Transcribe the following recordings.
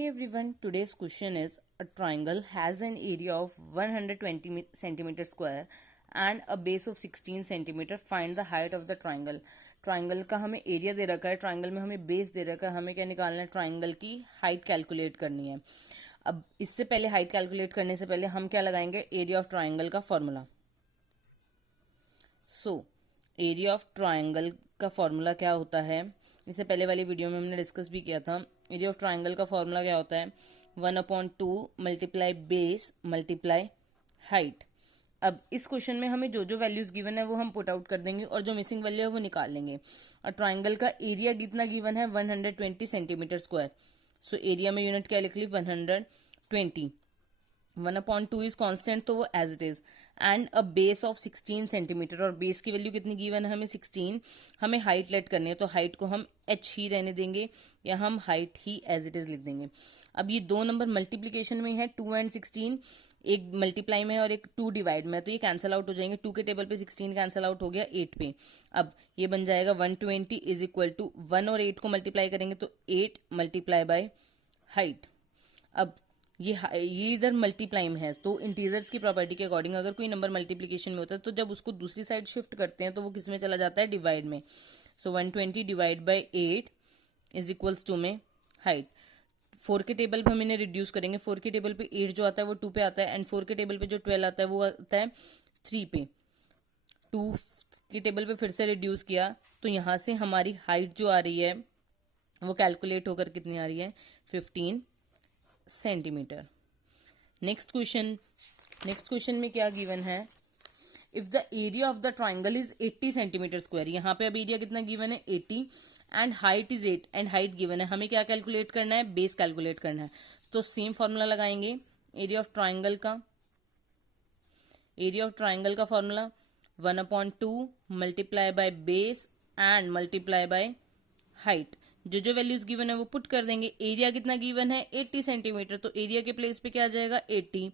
Hey everyone, today's question is a triangle has an area of 120 centimeter square and a base of 16 centimeter. Find the height of the triangle. Triangle का हमें area दे रखा है, triangle में हमें base दे रखा है, हमें क्या निकालना है, ट्राइंगल की हाइट कैलकुलेट करनी है। अब इससे पहले हाइट कैलकुलेट करने से पहले हम क्या लगाएंगे, एरिया ऑफ ट्राइंगल का फॉर्मूला। एरिया ऑफ ट्राइंगल का फॉर्मूला क्या होता है, इससे पहले वाली वीडियो में हमने डिस्कस भी किया था। एरिया ऑफ ट्राइंगल का फॉर्मूला क्या होता है, 1/2 मल्टीप्लाई बेस मल्टीप्लाई हाइट। अब इस क्वेश्चन में हमें जो जो वैल्यूज गिवन है वो हम पुट आउट कर देंगे और जो मिसिंग वैल्यू है वो निकाल लेंगे। और ट्राइंगल का एरिया कितना गिवन है, 120 सेंटीमीटर स्क्वायर। सो एरिया में यूनिट क्या लिख ली, 120। 1/2 इज कांस्टेंट, तो वो as it is. And a base of 16 centimetre, और बेस की वैल्यू कितनी गिवन है हमें, 16। हमें हाइट लेट करनी है, तो हाइट को हम h ही रहने देंगे या हम हाइट ही एज इट इज लिख देंगे। अब ये दो नंबर मल्टीप्लीकेशन में है, 2 एंड 16, एक मल्टीप्लाई में है और एक 2 डिवाइड में है, तो ये कैंसिल आउट हो जाएंगे। 2 के टेबल पे 16 कैंसिल आउट हो गया 8 पे। अब ये बन जाएगा 120 इज इक्वल टू 1 और 8 को मल्टीप्लाई करेंगे तो 8 मल्टीप्लाई बाय हाइट। अब ये इधर मल्टीप्लाई में है, तो इंटीजर्स की प्रॉपर्टी के अकॉर्डिंग अगर कोई नंबर मल्टीप्लीकेशन में होता है तो जब उसको दूसरी साइड शिफ्ट करते हैं तो वो किस में चला जाता है, डिवाइड में। So 120 divide by 8 is equals to में हाइट। 4 के टेबल पे हम इन्हें रिड्यूस करेंगे। 4 के टेबल पे 8 जो आता है वो 2 पे आता है, एंड 4 के टेबल पे जो 12 आता है वो आता है 3 पे। 2 के टेबल पे फिर से रिड्यूस किया तो यहाँ से हमारी हाइट जो आ रही है वो कैलकुलेट होकर कितनी आ रही है, 15 सेंटीमीटर। नेक्स्ट क्वेश्चन में क्या गिवन है, if the area of the triangle is 80 centimetre square. यहाँ पे अब एरिया कितना गिवन है, 80, and height is 8, and height given है। हमें क्या कैलकुलेट करना है, बेस कैलकुलेट करना है। तो सेम फॉर्मूला लगाएंगे एरिया ऑफ ट्राइंगल का formula 1/2 multiply by base and multiply by height. जो जो वैल्यूज गिवन है वो पुट कर देंगे। एरिया कितना गिवन है, 80 सेंटीमीटर, तो एरिया के प्लेस पे क्या आ जाएगा, 80।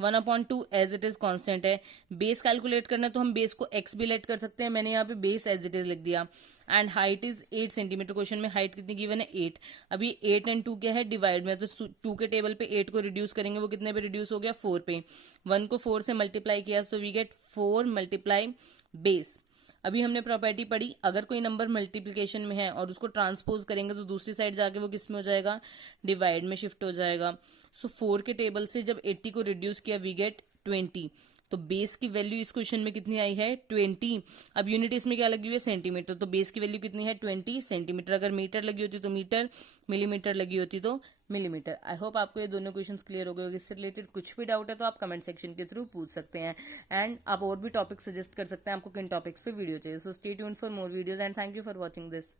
1/2 एज इट इज कांस्टेंट है। बेस कैलकुलेट करना है तो हम बेस को x भी लेट कर सकते हैं, मैंने यहाँ पे बेस एज इट इज लिख दिया। And height is 8 centimetre. Question में हाइट कितनी गिवन है, 8। अभी 8 एंड 2 क्या है, डिवाइड में, तो 2 के टेबल पे 8 को रिड्यूस करेंगे, वो कितने पे रिड्यूस हो गया, 4 पे। 1 को 4 से मल्टीप्लाई किया, so we get 4 multiply base. अभी हमने प्रॉपर्टी पढ़ी, अगर कोई नंबर मल्टीप्लिकेशन में है और उसको ट्रांसपोज करेंगे तो दूसरी साइड जाके वो किस में हो जाएगा, डिवाइड में शिफ्ट हो जाएगा। सो 4 के टेबल से जब 80 को रिड्यूस किया वी गेट 20। तो बेस की वैल्यू इस क्वेश्चन में कितनी आई है, 20। अब यूनिट इसमें क्या लगी हुई है, सेंटीमीटर, तो बेस की वैल्यू कितनी है, 20 सेंटीमीटर। अगर मीटर लगी होती तो मीटर, मिलीमीटर लगी होती तो मिलीमीटर। आई होप आपको ये दोनों क्वेश्चंस क्लियर हो गए होंगे। इससे रिलेटेड कुछ भी डाउट है तो आप कमेंट सेक्शन के थ्रू पूछ सकते हैं, एंड आप और भी टॉपिक सजेस्ट कर सकते हैं आपको किन टॉपिक्स पे वीडियो चाहिए। So stay tuned for more videos and thank you for watching this.